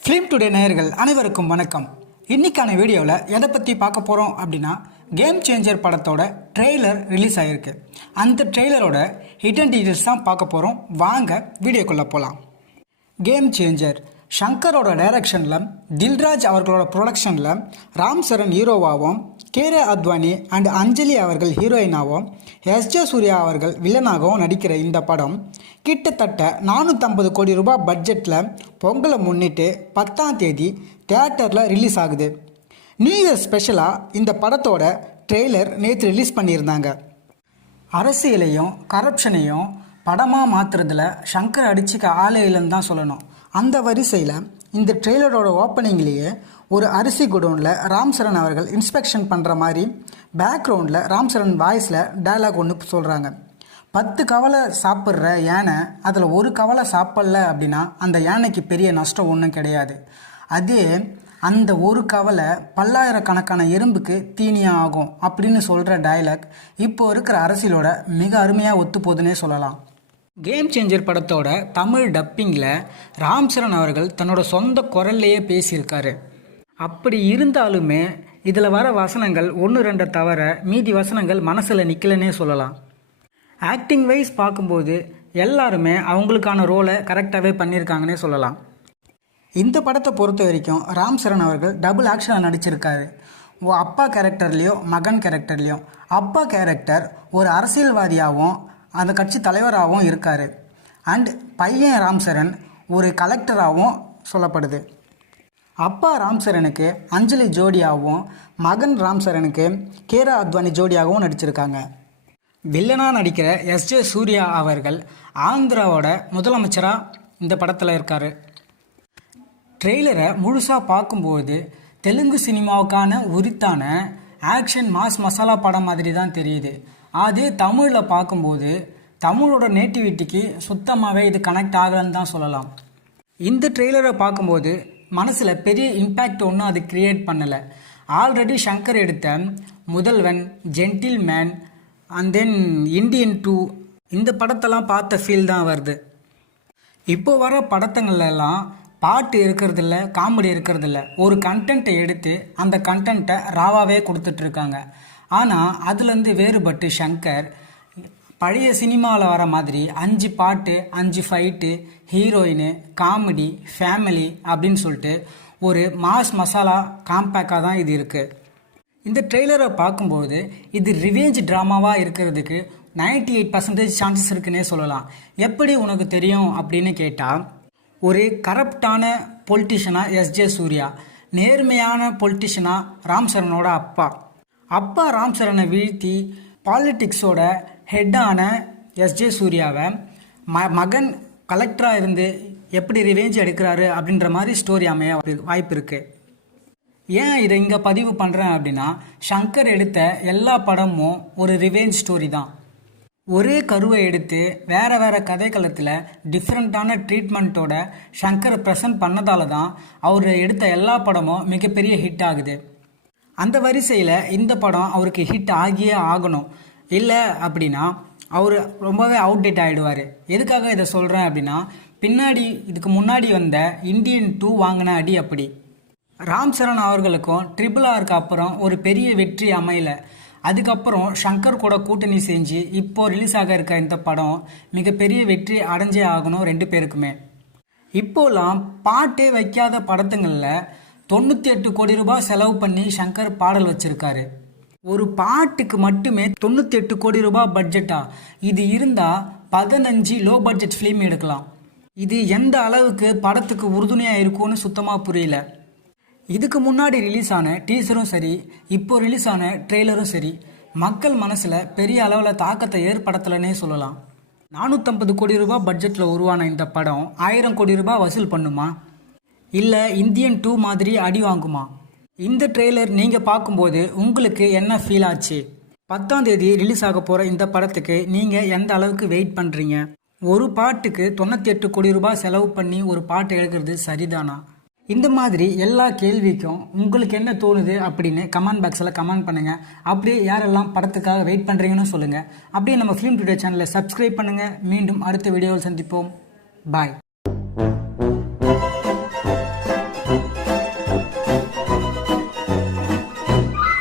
Film today நேயர்கள் அனைவருக்கும் வணக்கம். இன்றைக்கான வீடியோவில் எதை பற்றி பார்க்க போகிறோம் அப்படின்னா கேம் சேஞ்சர் படத்தோட ட்ரெய்லர் ரிலீஸ் ஆகிருக்கு அந்த ட்ரெய்லரோட ஹிடன் டீட்டெயில்ஸ் தான் பார்க்க போகிறோம் வாங்க வீடியோக்குள்ளே போகலாம் கேம் சேஞ்சர் ஷங்கரோட டைரக்ஷனில் தில்ராஜ் அவர்களோட ப்ரொடக்ஷனில் ராம் சரண் ஹீரோவாகவும் கேரே அத்வானி அண்ட் அஞ்சலி அவர்கள் ஹீரோயினாகவும் எஸ் ஜே சூர்யா அவர்கள் வில்லனாகவும் நடிக்கிற இந்த படம் கிட்டத்தட்ட நானூற்றம்பது கோடி ரூபாய் பட்ஜெட்டில் பொங்கலை முன்னிட்டு பத்தாம் தேதி தியேட்டரில் ரிலீஸ் ஆகுது. நியூ இயர் ஸ்பெஷலாக இந்த படத்தோட ட்ரெய்லர் நேற்று ரிலீஸ் பண்ணியிருந்தாங்க. அரசியலையும் கரப்ஷனையும் படமாக மாற்றுறதுல சங்கர் அடிச்சுக்க ஆளே இல்லைன்னு தான் சொல்லணும். அந்த வரிசையில் இந்த ட்ரெய்லரோட ஓப்பனிங்லேயே ஒரு அரிசி குடோனில் ராம் சரண் அவர்கள் இன்ஸ்பெக்ஷன் பண்ணுற மாதிரி பேக்ரவுண்டில் ராம் சரண் வாய்ஸில் டயலாக் ஒன்று சொல்கிறாங்க பத்து கவலை சாப்பிட்ற யானை அதில் ஒரு கவலை சாப்பிடல அப்படின்னா அந்த யானைக்கு பெரிய நஷ்டம் ஒன்றும் கிடையாது. அதே அந்த ஒரு கவலை பல்லாயிரக்கணக்கான எறும்புக்கு தீனியாக ஆகும் அப்படின்னு சொல்கிற டைலாக் இப்போ இருக்கிற அரசியலோட மிக அருமையாக ஒத்துப்போகுதுன்னே சொல்லலாம். கேம் சேஞ்சர் படத்தோட தமிழ் டப்பிங்கில் ராம் சரண் அவர்கள் தன்னோட சொந்த குரல்லையே பேசியிருக்காரு. அப்படி இருந்தாலுமே இதில் வர வசனங்கள் ஒன்று ரெண்டை தவிர மீதி வசனங்கள் மனசில் நிற்கலன்னே சொல்லலாம். ஆக்டிங் வைஸ் பார்க்கும்போது எல்லாருமே அவங்களுக்கான ரோலை கரெக்டாகவே பண்ணியிருக்காங்கன்னே சொல்லலாம். இந்த படத்தை பொறுத்த வரைக்கும் ராம் சரண் அவர்கள் டபுள் ஆக்ஷனில் நடிச்சிருக்காரு. ஓ அப்பா கேரக்டர்லேயோ மகன் கேரக்டர்லேயோ அப்பா கேரக்டர் ஒரு அரசியல்வாதியாகவும் அந்த கட்சி தலைவராகவும் இருக்கார். அண்ட் பையன் ராம் சரண் ஒரு கலெக்டராகவும் சொல்லப்படுது. அப்பா ராம் சரணுக்கு அஞ்சலி ஜோடியாகவும் மகன் ராம் சரணுக்கு கேரா அத்வானி ஜோடியாகவும் நடிச்சிருக்காங்க. வில்லனாக நடிக்கிற எஸ் ஜே சூர்யா அவர்கள் ஆந்திராவோட முதலமைச்சராக இந்த படத்தில் இருக்கார். ட்ரெய்லரை முழுசாக பார்க்கும்போது தெலுங்கு சினிமாவுக்கான உரித்தான ஆக்ஷன் மாஸ் மசாலா படம் மாதிரி தான் தெரியுது. அதே தமிழில் பார்க்கும்போது தமிழோட நேட்டிவிட்டிக்கு சுத்தமாகவே இது கனெக்ட் ஆகலைன்னு தான் சொல்லலாம். இந்த ட்ரெய்லரை பார்க்கும்போது மனசில் பெரிய இம்பேக்ட் ஒன்றும் அது கிரியேட் பண்ணலை. ஆல்ரெடி ஷங்கர் எடுத்த Mudhalvan gentleman and then Indian two இந்த படத்தெல்லாம் பார்த்த ஃபீல் தான் வருது. இப்போ வர படத்துங்களெல்லாம் பாட்டு இருக்கிறதில்ல காமெடி இருக்கிறதில்ல. ஒரு கண்டென்ட்டை எடுத்து அந்த கண்டென்ட்டை ராவாவே கொடுத்துட்ருக்காங்க. ஆனால் அதுலேருந்து வேறுபட்டு சங்கர் பழைய சினிமாவில் வர மாதிரி அஞ்சு பாட்டு அஞ்சு ஃபைட்டு ஹீரோயின் காமெடி ஃபேமிலி அப்படின்னு சொல்லிட்டு ஒரு மாஸ் மசாலா காம்பேக்காக தான் இது இருக்குது இந்த ட்ரெய்லரை பார்க்கும்போது இது ரிவேஞ்ச் ட்ராமாவாக இருக்கிறதுக்கு 98% எயிட் பர்சன்டேஜ் சான்சஸ் இருக்குன்னே சொல்லலாம். எப்படி உனக்கு தெரியும் அப்படின்னு கேட்டால் ஒரு கரப்டான பொலிட்டிஷியனாக எஸ் ஜே சூர்யா நேர்மையான பொலிட்டிஷியனாக ராம் சரணோட அப்பா. அப்பா ராம் சரணை வீழ்த்தி பாலிட்டிக்ஸோட ஹெட்டான எஸ் ஜே சூர்யாவை ம மகன் கலெக்டராக இருந்து எப்படி ரிவேஞ்ச் எடுக்கிறாரு அப்படின்ற மாதிரி ஸ்டோரி அமைய வாய்ப்பு இருக்குது ஏன் இதை இங்கே பதிவு பண்ணுறேன் அப்படின்னா ஷங்கர் எடுத்த எல்லா படமும் ஒரு ரிவேஞ்ச் ஸ்டோரி தான். ஒரே கருவை எடுத்து வேறு வேறு கதைக்களத்தில் டிஃப்ரெண்ட்டான ட்ரீட்மெண்ட்டோட ஷங்கர் ப்ரெசன்ட் பண்ணதால தான் அவர் எடுத்த எல்லா படமும் மிகப்பெரிய ஹிட் ஆகுது. அந்த வரிசையில் இந்த படம் அவருக்கு ஹிட் ஆகியே ஆகணும். இல்லை அப்படின்னா அவர் ரொம்பவே அவுடேட் ஆகிடுவார் எதுக்காக இதை சொல்கிறேன் அப்படின்னா பின்னாடி இதுக்கு முன்னாடி வந்த இந்தியன் டூ வாங்கின அடி அப்படி. ராம் சரண் அவர்களுக்கும் ட்ரிபிள் ஆருக்கு அப்புறம் ஒரு பெரிய வெற்றி அமையல. அதுக்கப்புறம் ஷங்கர் கூட கூட்டணி செஞ்சு இப்போ ரிலீஸ் ஆக இருக்க இந்த படம் மிகப்பெரிய வெற்றி அடைஞ்சே ஆகணும் ரெண்டு பேருக்குமே. இப்போலாம் பாட்டே வைக்காத படத்துங்களில் தொண்ணூற்றி எட்டு கோடி ரூபாய் செலவு பண்ணி ஷங்கர் பாடல் வச்சுருக்காரு. ஒரு பாட்டுக்கு மட்டுமே தொண்ணூற்றி எட்டு கோடி ரூபாய் பட்ஜெட்டா இது இருந்தால் பதினஞ்சு லோ பட்ஜெட் ஃபிலிம் எடுக்கலாம். இது எந்த அளவுக்கு படத்துக்கு உறுதுணையாக இருக்கும்னு சுத்தமாக புரியல. இதுக்கு முன்னாடி ரிலீஸ் ஆன டீசரும் சரி இப்போ ரிலீஸ் ஆன ட்ரெய்லரும் சரி மக்கள் மனசில் பெரிய அளவில் தாக்கத்தை ஏற்படுத்தலைன்னே சொல்லலாம். நானூற்றம்பது கோடி ரூபா பட்ஜெட்டில் உருவான இந்த படம் ஆயிரம் கோடி ரூபாய் வசூல் பண்ணுமா? இல்லை இந்தியன் டூ மாதிரி அடி வாங்குமா? இந்த ட்ரெய்லர் நீங்கள் பார்க்கும்போது உங்களுக்கு என்ன ஃபீல் ஆச்சு? பத்தாம் தேதி ரிலீஸ் ஆக போகிற இந்த படத்துக்கு நீங்கள் எந்த அளவுக்கு வெயிட் பண்ணுறீங்க ஒரு பாட்டுக்கு தொண்ணூற்றி எட்டு கோடி ரூபாய் செலவு பண்ணி ஒரு பாட்டு எழுதுறது சரிதானா? இந்த மாதிரி எல்லா கேள்விக்கும் உங்களுக்கு என்ன தோணுது அப்படின்னு கமெண்ட் பாக்ஸில் கமெண்ட் பண்ணுங்கள் அப்படியே யாரெல்லாம் படத்துக்காக வெயிட் பண்ணுறீங்கன்னு சொல்லுங்கள் அப்படியே நம்ம ஃபிலிம் டுடே சேனலை சப்ஸ்கிரைப் பண்ணுங்கள் மீண்டும் அடுத்த வீடியோவில் சந்திப்போம். பாய்